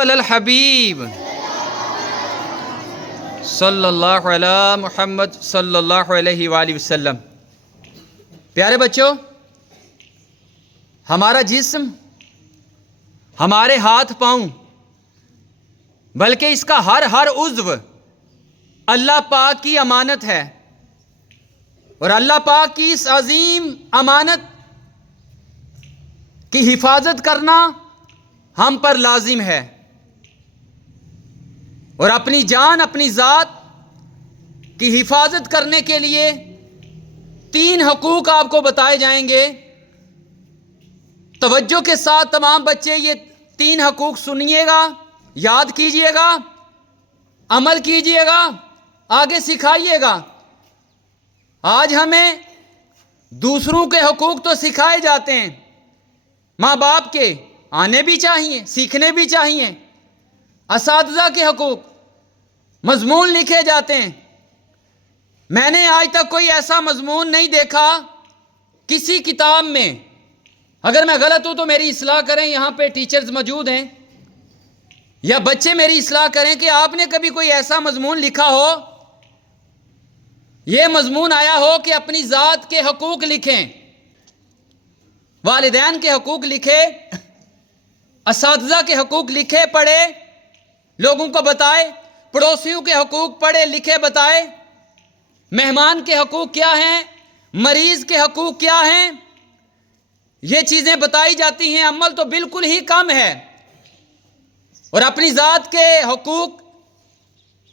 علی الحبیب صلی اللہ علی محمد صلی اللہ علیہ وآلہ وسلم۔ پیارے بچوں، ہمارا جسم، ہمارے ہاتھ پاؤں، بلکہ اس کا ہر عضو اللہ پاک کی امانت ہے، اور اللہ پاک کی اس عظیم امانت کی حفاظت کرنا ہم پر لازم ہے۔ اور اپنی جان، اپنی ذات کی حفاظت کرنے کے لیے 3 حقوق آپ کو بتائے جائیں گے۔ توجہ کے ساتھ تمام بچے یہ 3 حقوق سنیے گا، یاد کیجئے گا، عمل کیجئے گا، آگے سکھائیے گا۔ آج ہمیں دوسروں کے حقوق تو سکھائے جاتے ہیں، ماں باپ کے آنے بھی چاہیے، سیکھنے بھی چاہیے، اساتذہ کے حقوق، مضمون لکھے جاتے ہیں۔ میں نے آج تک کوئی ایسا مضمون نہیں دیکھا کسی کتاب میں، اگر میں غلط ہوں تو میری اصلاح کریں، یہاں پہ ٹیچرز موجود ہیں، یا بچے میری اصلاح کریں کہ آپ نے کبھی کوئی ایسا مضمون لکھا ہو، یہ مضمون آیا ہو کہ اپنی ذات کے حقوق لکھیں، والدین کے حقوق لکھے، اساتذہ کے حقوق لکھے پڑھے، لوگوں کو بتائے، پڑوسیوں کے حقوق پڑھے لکھے بتائے، مہمان کے حقوق کیا ہیں، مریض کے حقوق کیا ہیں، یہ چیزیں بتائی جاتی ہیں۔ عمل تو بالکل ہی کم ہے، اور اپنی ذات کے حقوق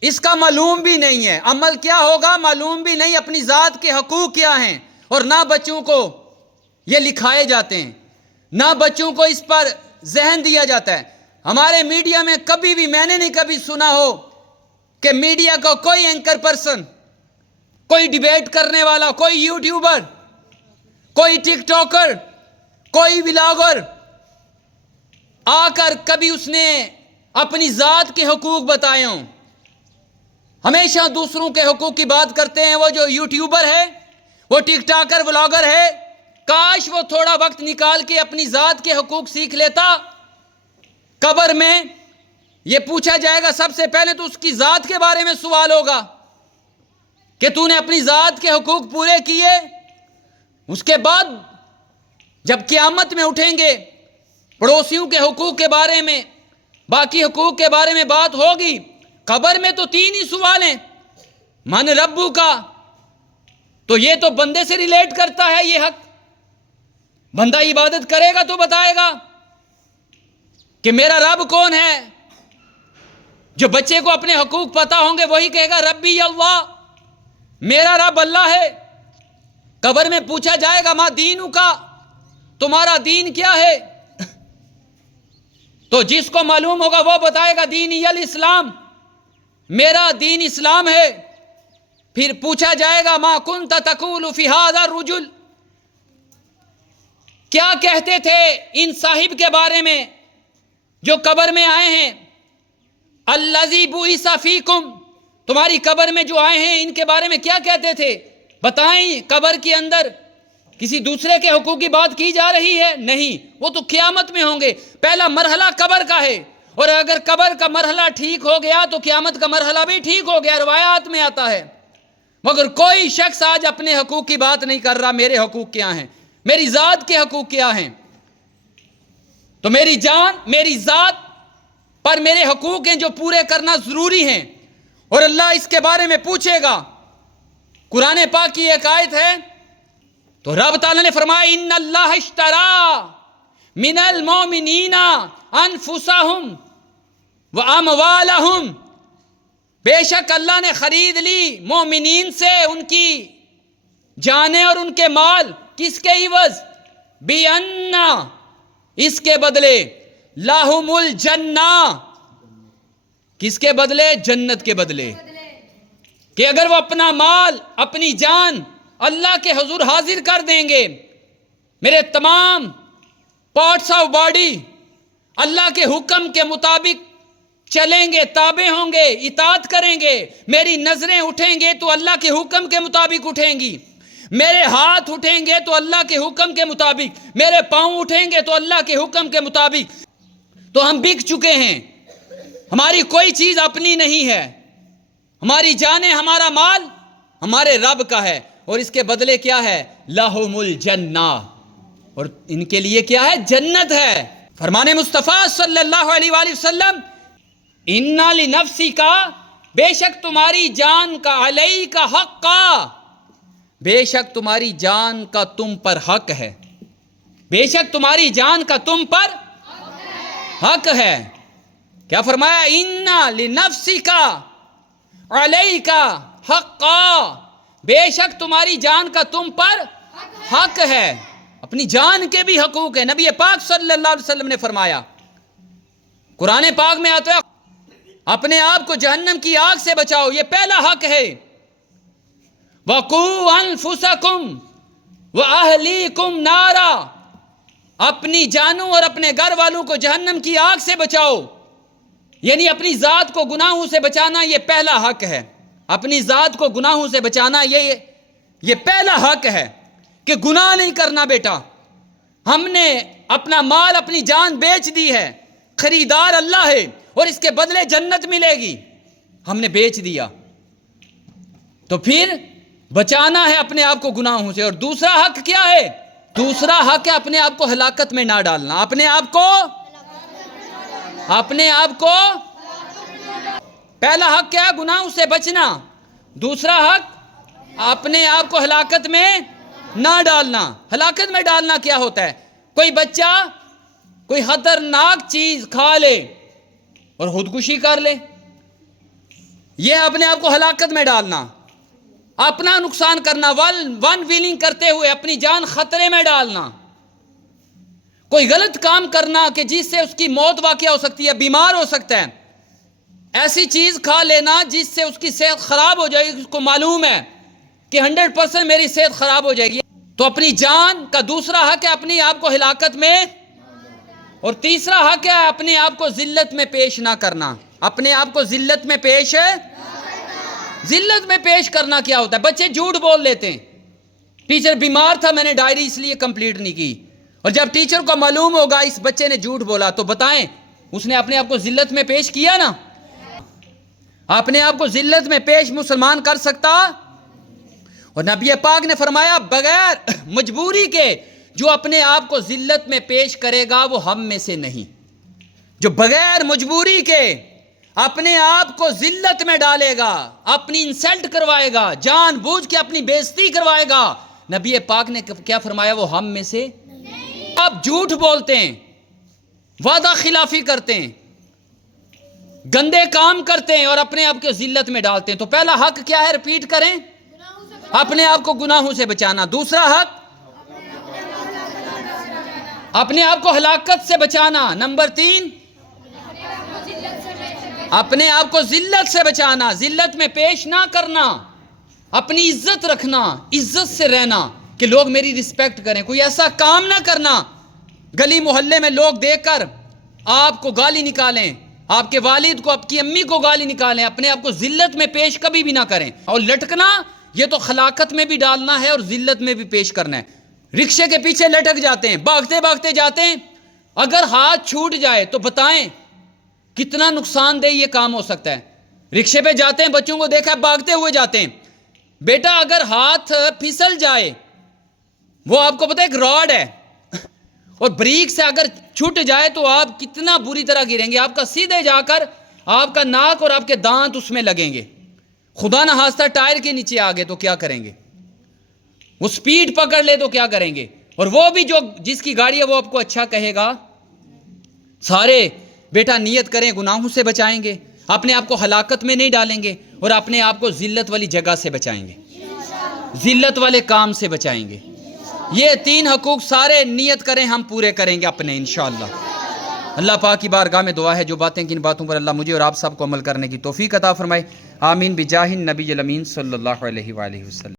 اس کا معلوم بھی نہیں ہے۔ عمل کیا ہوگا معلوم بھی نہیں، اپنی ذات کے حقوق کیا ہیں، اور نہ بچوں کو یہ لکھائے جاتے ہیں، نہ بچوں کو اس پر ذہن دیا جاتا ہے۔ ہمارے میڈیا میں کبھی بھی میں نے نہیں کبھی سنا ہو کہ میڈیا کا کوئی اینکر پرسن، کوئی ڈیبیٹ کرنے والا، کوئی یوٹیوبر، کوئی ٹک ٹاکر، کوئی ولاگر آ کر کبھی اس نے اپنی ذات کے حقوق بتائے ہوں۔ ہمیشہ دوسروں کے حقوق کی بات کرتے ہیں۔ وہ جو یوٹیوبر ہے، وہ ٹک ٹاکر، ولاگر ہے، کاش وہ تھوڑا وقت نکال کے اپنی ذات کے حقوق سیکھ لیتا۔ قبر میں یہ پوچھا جائے گا، سب سے پہلے تو اس کی ذات کے بارے میں سوال ہوگا کہ تو نے اپنی ذات کے حقوق پورے کیے؟ اس کے بعد جب قیامت میں اٹھیں گے، پڑوسیوں کے حقوق کے بارے میں، باقی حقوق کے بارے میں بات ہوگی۔ قبر میں تو 3 ہی سوال ہیں، من ربو کا، تو یہ تو بندے سے ریلیٹ کرتا ہے یہ حق۔ بندہ عبادت کرے گا تو بتائے گا کہ میرا رب کون ہے۔ جو بچے کو اپنے حقوق پتا ہوں گے وہی کہے گا ربی اللہ، میرا رب اللہ ہے۔ قبر میں پوچھا جائے گا ما دینو کا، تمہارا دین کیا ہے؟ تو جس کو معلوم ہوگا وہ بتائے گا دینی الاسلام، میرا دین اسلام ہے۔ پھر پوچھا جائے گا ما کنت تقول فی ھذا الرجل، کیا کہتے تھے ان صاحب کے بارے میں جو قبر میں آئے ہیں؟ الذی بعث فیکم، تمہاری قبر میں جو آئے ہیں ان کے بارے میں کیا کہتے تھے؟ بتائیں۔ قبر کے اندر کسی دوسرے کے حقوق کی بات کی جا رہی ہے؟ نہیں، وہ تو قیامت میں ہوں گے۔ پہلا مرحلہ قبر کا ہے، اور اگر قبر کا مرحلہ ٹھیک ہو گیا تو قیامت کا مرحلہ بھی ٹھیک ہو گیا، روایات میں آتا ہے۔ مگر کوئی شخص آج اپنے حقوق کی بات نہیں کر رہا، میرے حقوق کیا ہیں، میری ذات کے حقوق کیا ہیں۔ تو میری جان، میری ذات پر میرے حقوق ہیں جو پورے کرنا ضروری ہیں، اور اللہ اس کے بارے میں پوچھے گا۔ قرآن پاک کی ایک آیت ہے، تو رب تعالیٰ نے فرمایا ان اللہ اشتری من المؤمنین انفسہم واموالہم، بے شک اللہ نے خرید لی مومنین سے ان کی جانیں اور ان کے مال، کس کے عوض؟ بِأَنَّ، اس کے بدلے، لَهُمُ الْجَنَّةُ، کس کے بدلے؟ جنت کے بدلے۔ کہ اگر وہ اپنا مال، اپنی جان اللہ کے حضور حاضر کر دیں گے، میرے تمام پارٹس آف باڈی اللہ کے حکم کے مطابق چلیں گے، تابع ہوں گے، اطاعت کریں گے، میری نظریں اٹھیں گے تو اللہ کے حکم کے مطابق اٹھیں گی، میرے ہاتھ اٹھیں گے تو اللہ کے حکم کے مطابق، میرے پاؤں اٹھیں گے تو اللہ کے حکم کے مطابق، تو ہم بک چکے ہیں۔ ہماری کوئی چیز اپنی نہیں ہے، ہماری جانیں، ہمارا مال ہمارے رب کا ہے، اور اس کے بدلے کیا ہے؟ لہم الجنہ، اور ان کے لیے کیا ہے؟ جنت ہے۔ فرمان مصطفیٰ صلی اللہ علیہ وآلہ وسلم، اِنَّ لِنَفْسِکَ، بے شک تمہاری جان کا، علیک حقا، بے شک تمہاری جان کا تم پر حق ہے، بے شک تمہاری جان کا تم پر حق ہے۔ کیا فرمایا؟ اِنَّ لِنَفْسِکَ علیک حقا، بے شک تمہاری جان کا تم پر حق ہے۔ اپنی جان کے بھی حقوق ہیں۔ نبی پاک صلی اللہ علیہ وسلم نے فرمایا، قرآن پاک میں آتا ہے، اپنے آپ کو جہنم کی آگ سے بچاؤ، یہ پہلا حق ہے۔ وَقُوا أَنفُسَكُمْ وَأَهْلِيكُمْ نَارًا، اپنی جانوں اور اپنے گھر والوں کو جہنم کی آگ سے بچاؤ، یعنی اپنی ذات کو گناہوں سے بچانا یہ پہلا حق ہے۔ اپنی ذات کو گناہوں سے بچانا یہ پہلا حق ہے کہ گناہ نہیں کرنا۔ بیٹا، ہم نے اپنا مال، اپنی جان بیچ دی ہے، خریدار اللہ ہے، اور اس کے بدلے جنت ملے گی، ہم نے بیچ دیا، تو پھر بچانا ہے اپنے آپ کو گناہوں سے۔ اور دوسرا حق کیا ہے؟ دوسرا حق ہے اپنے آپ کو ہلاکت میں نہ ڈالنا، اپنے آپ کو پہلا حق کیا ہے؟ گناہوں سے بچنا۔ دوسرا حق اپنے آپ کو ہلاکت میں نہ ڈالنا۔ ہلاکت میں ڈالنا کیا ہوتا ہے؟ کوئی بچہ کوئی خطرناک چیز کھا لے اور خودکشی کر لے، یہ اپنے آپ کو ہلاکت میں ڈالنا، اپنا نقصان کرنا، ون ویلنگ کرتے ہوئے اپنی جان خطرے میں ڈالنا۔ کوئی غلط کام کرنا کہ جس سے اس کی موت واقع ہو سکتی ہے، بیمار ہو سکتا ہے، ایسی چیز کھا لینا جس سے اس کی صحت خراب ہو جائے گی، اس کو معلوم ہے کہ 100% میری صحت خراب ہو جائے گی، تو اپنی جان کا دوسرا حق ہے اپنے آپ کو ہلاکت میں، اور تیسرا حق ہے اپنے آپ کو ذلت میں پیش نہ کرنا۔ اپنے آپ کو ذلت میں پیش کرنا کیا ہوتا ہے؟ بچے جھوٹ بول لیتے ہیں، ٹیچر بیمار تھا، میں نے ڈائری اس لیے کمپلیٹ نہیں کی، اور جب ٹیچر کو معلوم ہوگا اس بچے نے جھوٹ بولا، تو بتائیں اس نے اپنے آپ کو ذلت میں پیش کیا نا؟ اپنے آپ کو ذلت میں پیش مسلمان کر سکتا؟ اور نبی پاک نے فرمایا، بغیر مجبوری کے جو اپنے آپ کو ذلت میں پیش کرے گا وہ ہم میں سے نہیں۔ جو بغیر مجبوری کے اپنے آپ کو ذلت میں ڈالے گا، اپنی انسلٹ کروائے گا، جان بوجھ کے اپنی بےزتی کروائے گا، نبی پاک نے کیا فرمایا؟ وہ ہم میں سے نہیں۔ آپ جھوٹ بولتے ہیں، وعدہ خلافی کرتے ہیں، گندے کام کرتے ہیں اور اپنے آپ کو ذلت میں ڈالتے ہیں، تو پہلا حق کیا ہے؟ ریپیٹ کریں، اپنے آپ کو گناہوں سے بچانا۔ دوسرا حق اپنے آپ کو ہلاکت سے بچانا۔ نمبر 3، اپنے آپ کو ذلت سے بچانا، ذلت میں پیش نہ کرنا، اپنی عزت رکھنا، عزت سے رہنا کہ لوگ میری رسپیکٹ کریں۔ کوئی ایسا کام نہ کرنا گلی محلے میں لوگ دیکھ کر آپ کو گالی نکالیں، آپ کے والد کو، آپ کی امی کو گالی نکالیں۔ اپنے آپ کو ذلت میں پیش کبھی بھی نہ کریں۔ اور لٹکنا یہ تو خلاقت میں بھی ڈالنا ہے اور ذلت میں بھی پیش کرنا ہے۔ رکشے کے پیچھے لٹک جاتے ہیں، بھاگتے بھاگتے جاتے ہیں، اگر ہاتھ چھوٹ جائے تو بتائیں کتنا نقصان دہ یہ کام ہو سکتا ہے۔ رکشے پہ جاتے ہیں، بچوں کو دیکھا بھاگتے ہوئے جاتے ہیں، بیٹا اگر ہاتھ پھسل جائے، وہ آپ کو پتہ ہے ایک راڈ ہے، اور بریک سے اگر چھوٹ جائے تو آپ کتنا بری طرح گریں گے، آپ کا سیدھے جا کر آپ کا ناک اور آپ کے دانت اس میں لگیں گے، خدا نہ خواستہ ٹائر کے نیچے آ گئے تو کیا کریں گے؟ وہ سپیڈ پکڑ لے تو کیا کریں گے؟ اور وہ بھی جس کی گاڑی ہے وہ آپ کو اچھا کہے گا؟ سارے بیٹا نیت کریں، گناہوں سے بچائیں گے، اپنے آپ کو ہلاکت میں نہیں ڈالیں گے، اور اپنے آپ کو ذلت والی جگہ سے بچائیں گے، ذلت والے کام سے بچائیں گے۔ یہ 3 حقوق سارے نیت کریں، ہم پورے کریں گے اپنے انشاءاللہ۔ اللہ پاک کی بارگاہ میں دعا ہے جو باتیں کن باتوں پر اللہ مجھے اور آپ سب کو عمل کرنے کی توفیق عطا فرمائے، آمین بجاہ النبی الامین صلی اللہ علیہ وآلہ وسلم۔